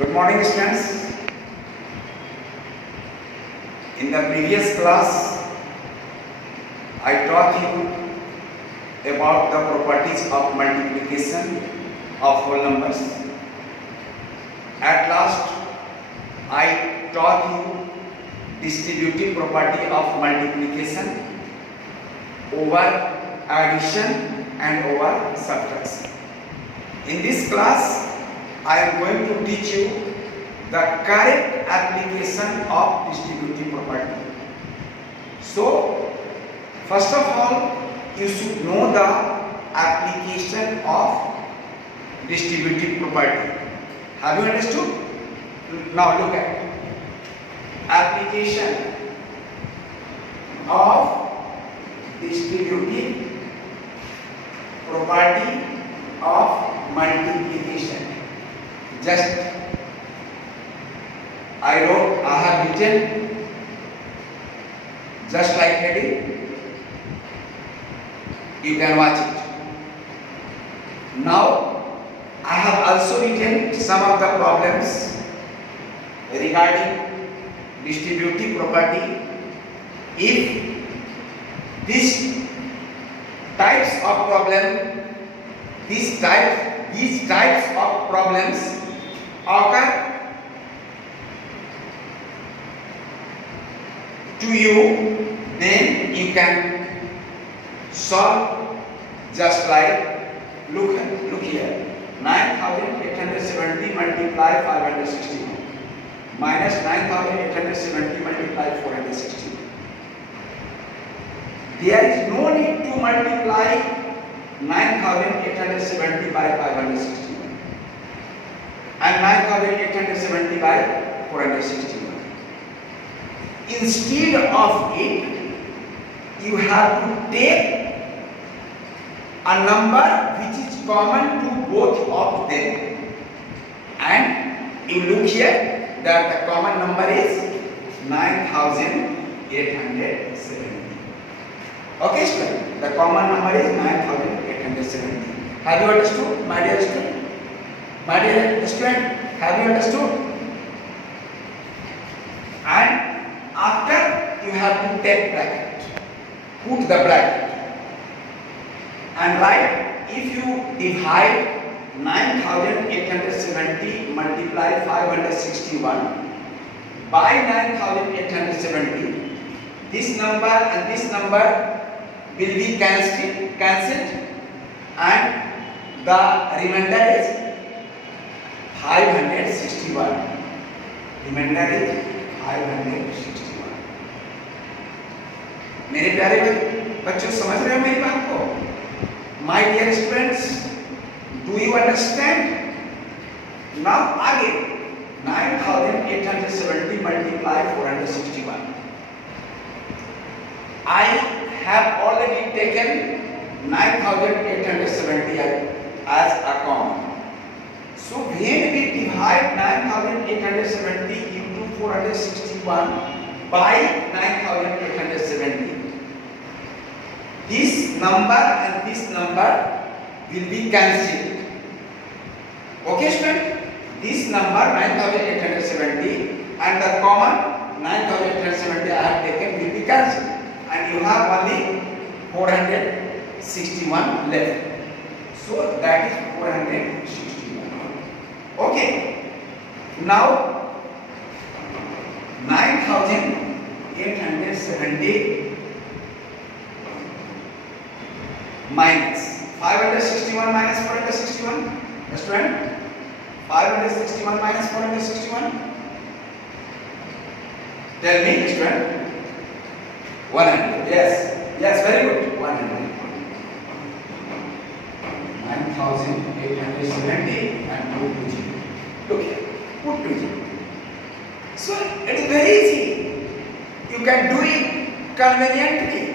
Good morning, students. In the previous class, I taught you about the properties of multiplication of whole numbers. At last, I taught you distributive property of multiplication over addition and over subtraction. In this class, I am going to teach you the correct application of distributive property. So, first of all, you should know the application of distributive property. Have you understood? Now look at application of distributive property of multiplication. Just I have written just like heading. You can watch it. Now I have also written some of the problems regarding distributive property. If these types of problems occur to you, then you can solve just like look here. 9870 multiply 561 minus 9870 multiply 461. There is no need to multiply 9870 by 561 and 9870 by 461. Instead of it, you have to take a number which is common to both of them, and you look here that the common number is 9870. Okay, student, the common number is 9870. Have you understood, my dear student? My dear student, have you understood? And after, you have to take bracket, put the bracket, and write, if you divide 9870 multiply 561 by 9870, this number and this number will be cancelled, and the remainder is 561. Remainder is 561. मेरे प्यारे बच्चों, समझ रहे हो मेरी बात को? My dear students, do you understand? Now again 9870 multiply 461. I have already taken 9870 as a common. So when we divide 9870 into 461 by 9870, this number and this number will be cancelled. Okay, student? This number 9870 and the common 9870 I have taken will be cancelled, and you have only 461 left. So that is 461. Okay. Now 9870 minus 561 minus 461. Student, 561 minus 461. Tell me, student. 100. Yes, very good. 100. 9870 and 220. Look here, put 20. So it is very easy. You can do it conveniently.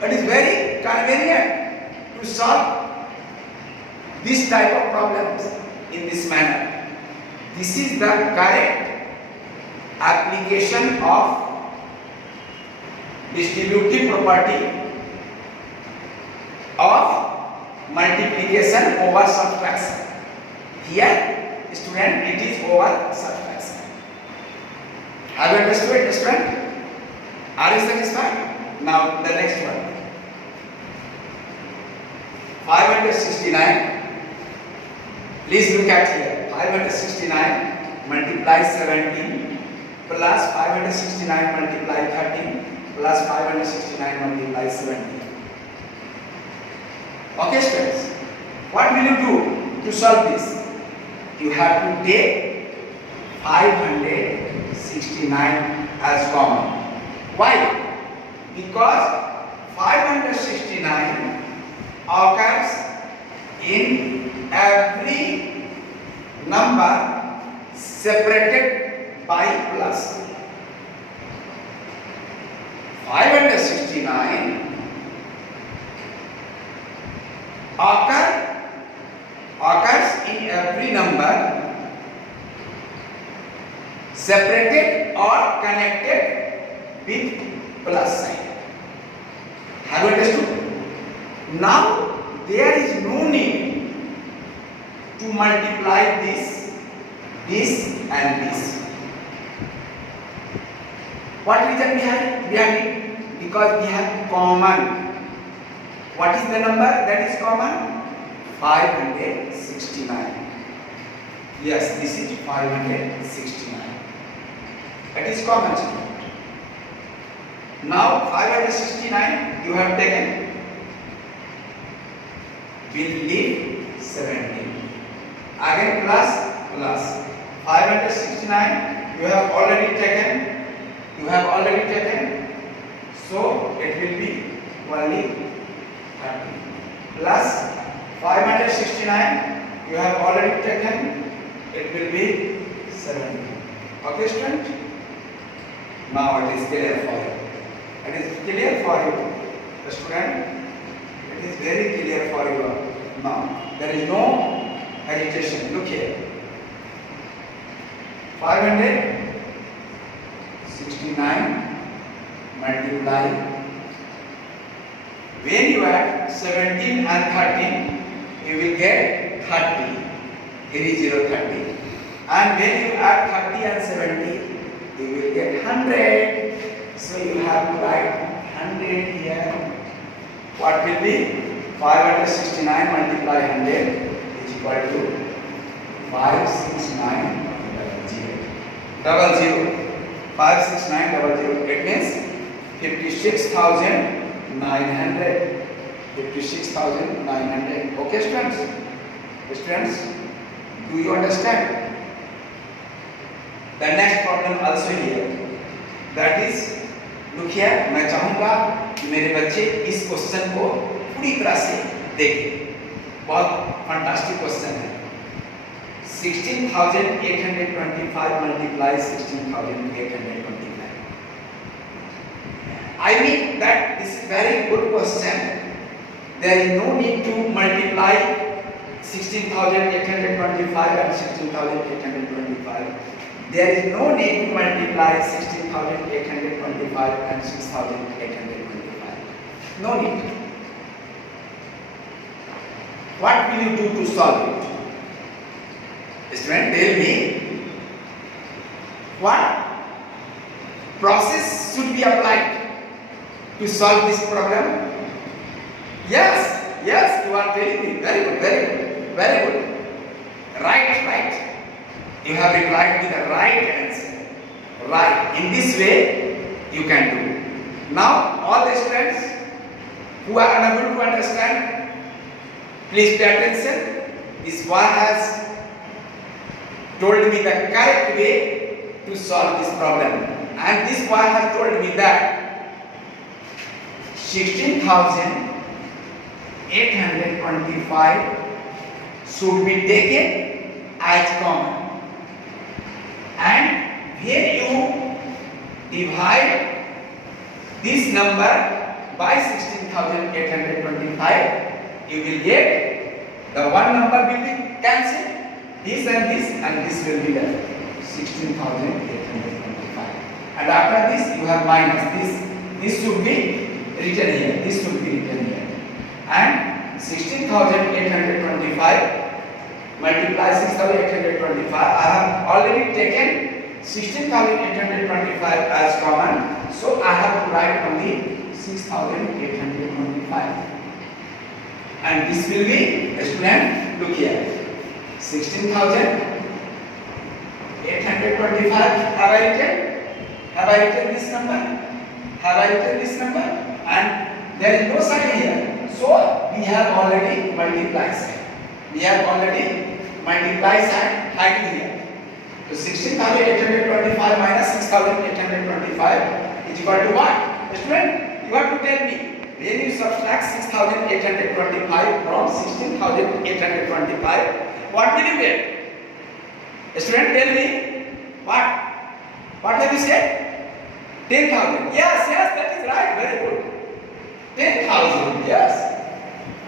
It is very convenient to solve this type of problems in this manner. This is the correct application of distributive property of multiplication over subtraction. Here student, it is over subtraction. Have you understood, student? Are you satisfied? Now the next one. 569. Please look at here. 569 multiply 17 plus 569 multiply 13 plus 569 multiply 17. Okay, students. What will you do to solve this? You have to take 569 as common. Why? Because 569 occurs in every number separated by plus. 569 occurs in every number separated or connected with plus sign. Have you understood? Now there is no need to multiply this and this. What reason behind it? Because we have common. What is the number that is common? 569. Yes, this is 569. That is common. Now 569 you have taken. Will leave 17. Again plus 569 you have already taken. So it will be only 30. Plus 569 you have already taken. It will be 70. Okay, student? Now it is clear for you. It is clear for you, the student. It is very clear for you now. There is no hesitation. Look here. 569 multiply. When you add 17 and 13, you will get 30. Here is 0, 30. And when you add 30 and 70, you will get 100. So you have to write 100 here. What will be? 569 multiply 100 is equal to 56900. 56900. It means 56,900. 56,900. Okay, students? Students, do you understand? The next problem also here. That is, look here, मैं चाहूँगा कि मेरे बच्चे इस question को पूरी तरह से देखें. बहुत फंटास्टिक क्वेश्चन है. 16,825 multiply 16,825. I mean that this is very good question. There is no need to multiply 16,825 and 16,825. There is no need to multiply 16,825 and 6,825. No need. What will you do to solve it? Student, tell me what process should be applied to solve this problem? Yes, you are telling me. Very good. Right. You have replied with the right answer. Right. In this way, you can do. Now, all the students who are unable to understand, please pay attention. This boy has told me the correct way to solve this problem. And this boy has told me that 16,825 should be taken as common. And when you divide this number by 16,825, you will get the one number will be cancelled. This and this will be left. 16,825. And after this you have minus this. This should be written here. This should be written here. And 16,825 multiply 6825. I have already taken 16,825 as common, so I have to write only 6,825. And this will be, student, look here, 16,825. Have I written? Have I written this number? Have I written this number? And there is no sign here. So we have already multiplied sign. We have already multiplied sign hiding here. So 16,825 minus 6,825 is equal to what? Student, you have to tell me. When you subtract 6,825 from 16,825, what will you get? Student, tell me. What? What have you said? 10,000. Yes, that is right. Very good. 10,000. Yes.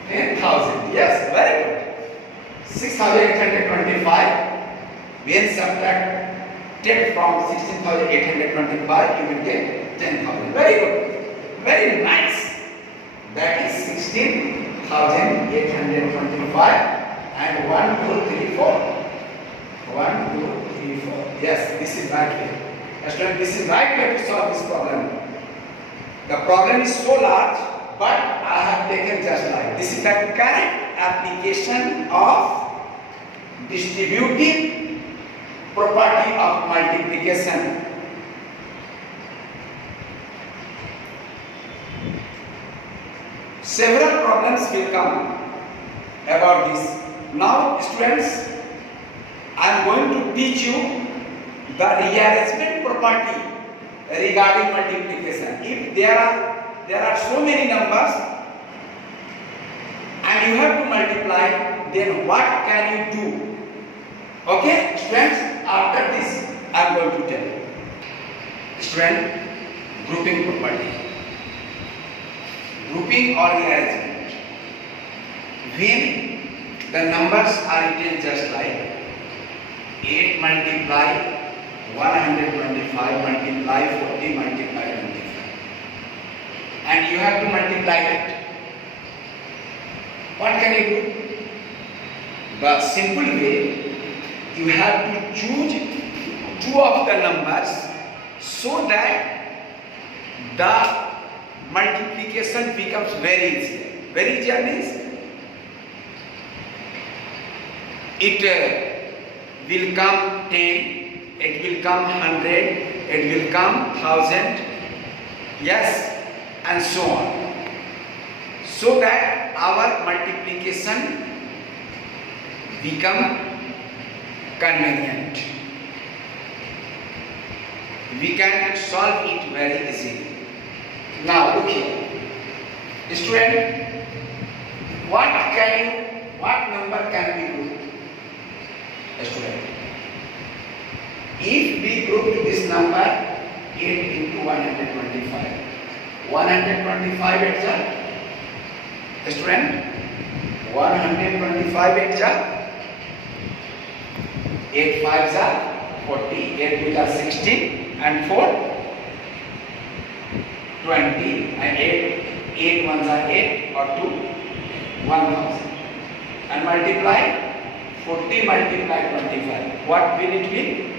10,000. Yes, very good. 6,825. When subtracted from 16,825, you will get 10,000. Very good. Very nice. That is 16,825 and 1, 2, 3, 4. 1, 2, 3, 4. Yes, this is right way. Student, this is right way to solve this problem. The problem is so large, but I have taken just like. This is the correct application of distributive property of multiplication. Several problems will come about this. Now, students, I am going to teach you the rearrangement property regarding multiplication. If there are so many numbers and you have to multiply, then what can you do? Okay, students, after this I am going to tell you. Student, grouping property. Grouping or rearrangement. When the numbers are written just like 8 multiply 125 multiply 40 multiply 25, and you have to multiply it. What can you do? The simple way, you have to choose two of the numbers so that the multiplication becomes very easy. Very easy means it will come 10, it will come 100, it will come 1000, yes, and so on. So that our multiplication become convenient. We can solve it very easily. Now look here, student, what number can we group? Student, if we group this number 8 into 125, 125 at the student, 125 at the 8 5s are 40, 8 2s are 16, and 4 20, and 8 1s are 8 or 2 1000, and multiply 40 multiply 25. What will it be?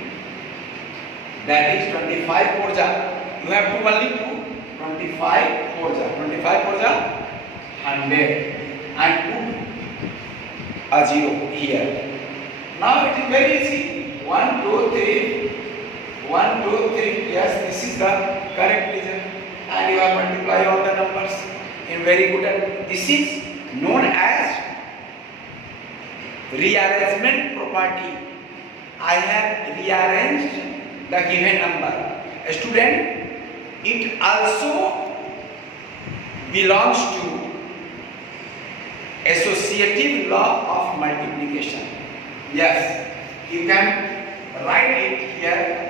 That is 25 4s are. You have to only do 25 4s are. 25 4s are 100, and put a 0 here. Now it is very easy. 1 2 3. 1 2 3. Yes, this is the correct result. And you have multiplied all the numbers in very good. This is known as rearrangement property. I have rearranged the given number. A student, it also belongs to associative law of multiplication. Yes, you can write it here.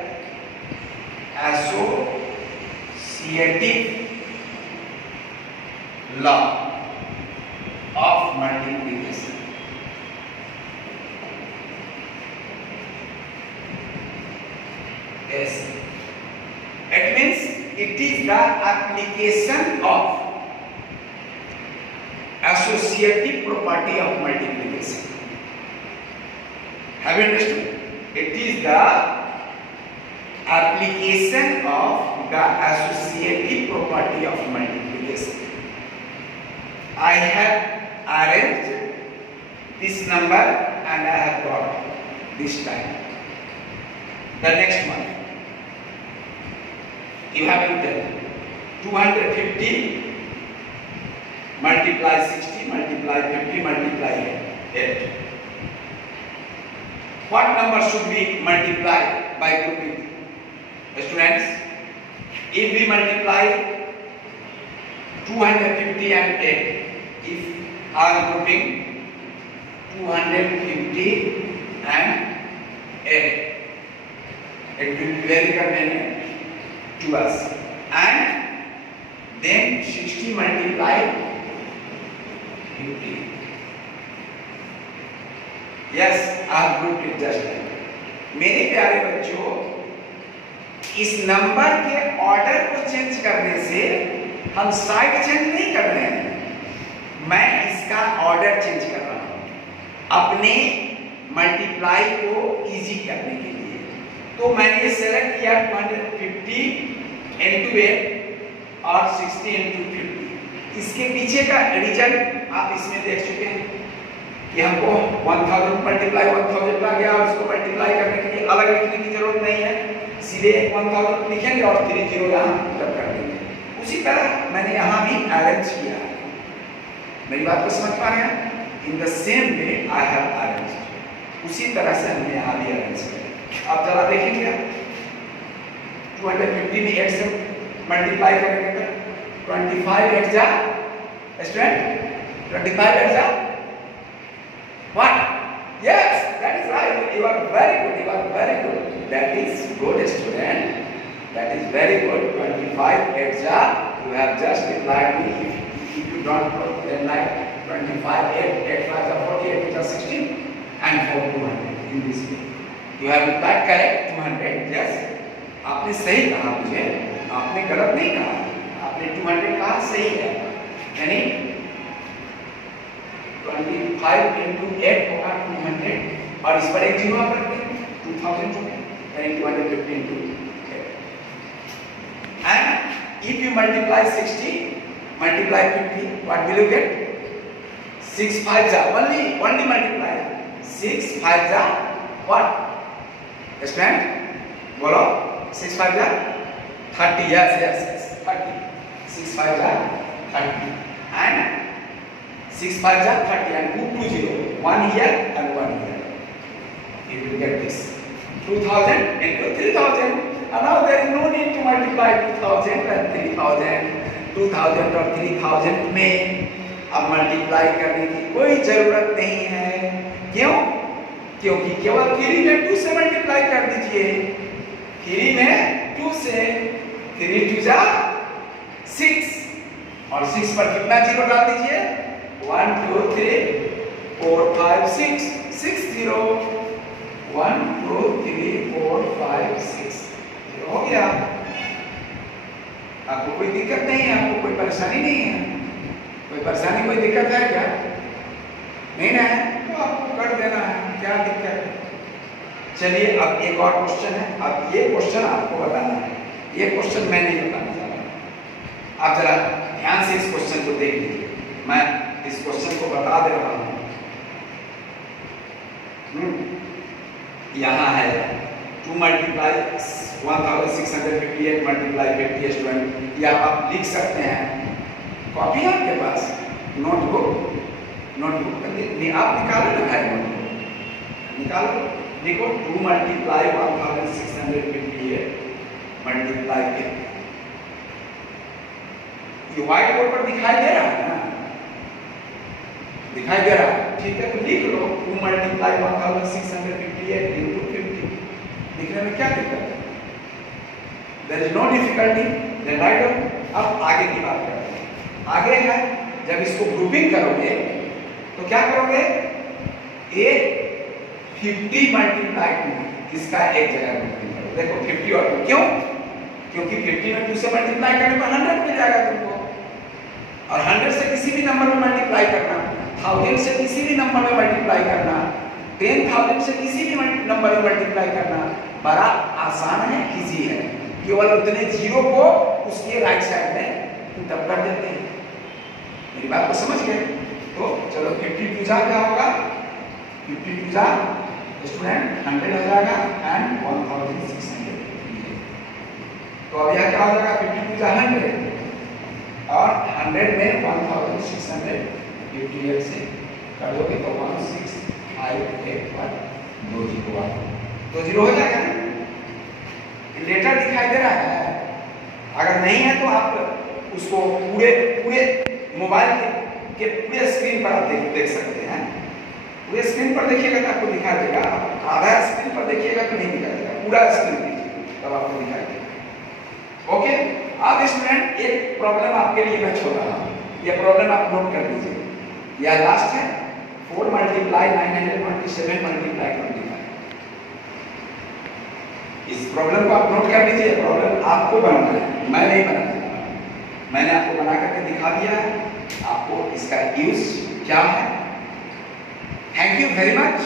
Associative law of multiplication. Yes, it means it is the application of associative property of multiplication. Have you understood? It is the application of the associative property of multiplication. I have arranged this number and I have got this time. The next one, you have to tell 250 multiply 60 multiply 50 multiply 8. What number should we multiply by grouping? Students, if we multiply 250 and 8, if our grouping 250 and 8, it will be very convenient to us. And then 60 multiply 50. Yes, I have grouped it just like. मेरे प्यारे बच्चों, इस number के order को change करने से हम side change नहीं कर रहे हैं, मैं इसका ऑर्डर चेंज कर रहा हूं अपने मल्टीप्लाई को इजी करने के लिए। तो मैंने सेलेक्ट किया 250 into 8 और 60 into 50। इसके पीछे का रीजन आप इसमें देख चुके हैं कि हमको 1000 मल्टीप्लाई 1000 आ गया और उसको मल्टीप्लाई करने के लिए अलग लिखने की जरूरत नहीं है, सीधे 1000 लिखेंगे और 30 यहाँ पुट कर देंगे। उसी तरह मैंने यहाँ भी अरेंज किया। मेरी बात को समझ पा रहे हैं? In the same way I have arrange, उसी तरह से हमने यहाँ भी अरेंज किया। अब जरा देखेंगे 250 में 8 से मल्टीप्लाई करेंगे तो 25 8 जा स्टूडेंट, 25 8 जा what? Yes, that is right. You are very good. You are very good. That is good, student. That is very good. 25 8 ja. You have just replied me. If you don't know, then like 25 8 8 5 are 48 which are 16 and 4 200 in this way. You have replied correct 200. Yes. आपने सही कहा मुझे, आपने गलत नहीं कहा, आपने 200 कहा सही है। यानी 25 into 8 होगा 200 और इस पर एक जीरो आप रख दें 2000 हो गया, यानी 250 into 8। And if you multiply 60 multiply 50, what will you get? 6 5 ja, only multiply 6 5 ja what? Student, बोलो 6 5 ja 30, yes 30, 6 5 ja 30 and 6 5 ja 30 and put 2 0, 1 here and 1 here. You will get this 2000 into 3000, and now there is no need to multiply 2000 and 3000, 2000 और 3000 में अब multiply करने की कोई जरूरत नहीं है। क्यों? क्योंकि केवल 3 में 2 से मल्टीप्लाई कर दीजिए, 3 में 2 से 3 2 जा 6 और 6 पर कितना जीरो डाल दीजिए 1 2 3 4 5 6 6 0 1 2 3 4 5 6 हो गया। आपको कोई दिक्कत नहीं है, आपको कोई परेशानी नहीं है, कोई परेशानी कोई दिक्कत है क्या? नहीं ना है तो आपको कर देना है, क्या दिक्कत है? चलिए अब एक और क्वेश्चन है। अब ये क्वेश्चन आपको बताना है, ये क्वेश्चन मैं नहीं बताना चाह रहा। आप जरा ध्यान से इस क्वेश्चन को देख लीजिए, मैं इस क्वेश्चन को बता दे रहा हूं। यहाँ है 2 multiply 1658 multiply 50 स्टूडेंट, या आप लिख सकते हैं। कॉपी है आपके पास, नोटबुक नहीं, आप निकालो ना भाई, नोटबुक निकालो, देखो 2 multiply 1658 multiply 50, ये व्हाइट बोर्ड पर दिखाई दे रहा है ना, दिखाई दे रहा है, ठीक है? तो लिख लो 2 multiply 1658 into 50, लिखने में क्या दिक्कत है? There is no difficulty, then write down। अब आगे की बात करते हैं। आगे है जब इसको ग्रुपिंग करोगे तो क्या करोगे? ये 50 multiply 2 इसका एक जगह ग्रुपिंग करो। देखो 50 और 2, क्यों? क्योंकि 50 में 2 से मल्टीप्लाई करने पर 100 मिल जाएगा तुमको, और 100 से किसी भी नंबर में मल्टीप्लाई करना, 1000 से किसी भी नंबर में मल्टीप्लाई करना, 10,000 से किसी भी नंबर में मल्टीप्लाई करना बड़ा आसान है, इजी है। केवल उतने जीरो को उसके राइट साइड में तब कर देते हैं। मेरी बात को समझ गए? तो चलो 52 जा क्या होगा? 52 जा स्टूडेंट 100 हो जाएगा एंड 1600। तो अब यह क्या हो जाएगा? 52 जा 100 और 100 में 1658 से कर दोगे तो 1658 2 जीरो हो जाएगा ना? लेटर दिखाई दे रहा है? अगर नहीं है तो आप उसको पूरे मोबाइल के पूरे स्क्रीन पर आप देख सकते हैं। पूरे स्क्रीन पर देखिएगा तो आपको दिखाई देगा, आधा स्क्रीन पर देखिएगा तो नहीं दिखाई देगा, पूरा स्क्रीन कीजिए तब आपको दिखाई देगा। ओके, अब स्टूडेंट एक प्रॉब्लम आपके लिए मैं छोड़ रहा हूँ, यह प्रॉब्लम आप नोट कर लीजिए। यह लास्ट है 4 मल्टीप्लाई 927 मल्टीप्लाई 25। इस प्रॉब्लम को आप नोट कर लीजिए। प्रॉब्लम आपको बनाना है, मैं नहीं बनाना। मैंने आपको बना करके दिखा दिया है, आपको इसका यूज क्या है। Thank you very much.